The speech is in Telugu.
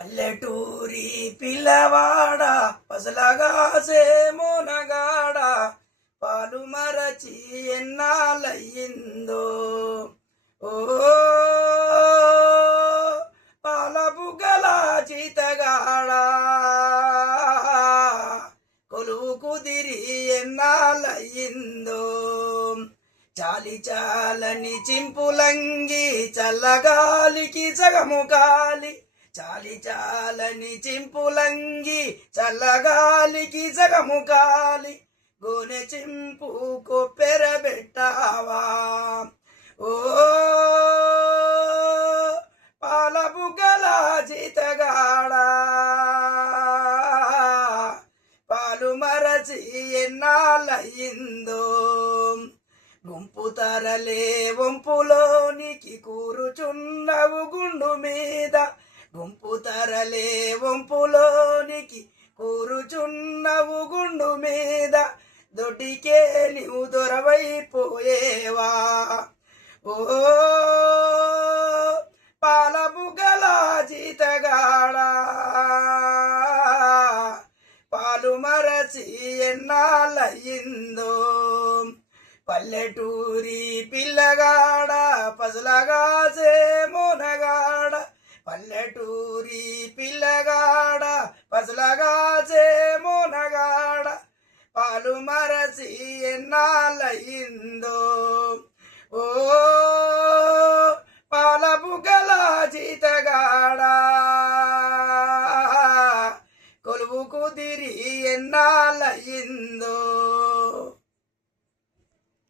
పల్లెటూరి పిల్లవాడ పసలగాసే మోనగాడ పాలు మరచి ఎన్నాళ్ళయిందో ఓ పాల బుగ్గల చీతగాడ కొలువు కుదిరి ఎన్నాళ్ళయిందో చాలి చాలని చింపులంగి చల్లగాలికి సగము కాలి చాలి చాలని చింపులంగి చల్లగాలికి సగము కాలి గోనె చింపు కొప్పెరబెట్టావా ఓ పాల బుగ్గల జీతగాడ పాలు మరచి ఎన్నాళ్ళయిందో గుంపు తరలే వంపులోనికి కూరుచున్నవు గుండు మీద గుంపు తరలే వంపులోనికి కూరుచున్నవు గుండు మీద దొడ్డికే నీవు దొరవైపోయేవా ఓ పాల బుగ్గల జీతగాడ పాలు మరచి ఎన్నాళ్ళయిందో పల్లెటూరి పిల్లగాడ పసలగాసే మోనగాడ పల్లెటూరి పిల్లగాడ పసలగాసే మోనగాడ పాలు మరచి ఎన్నాళ్ళయిందో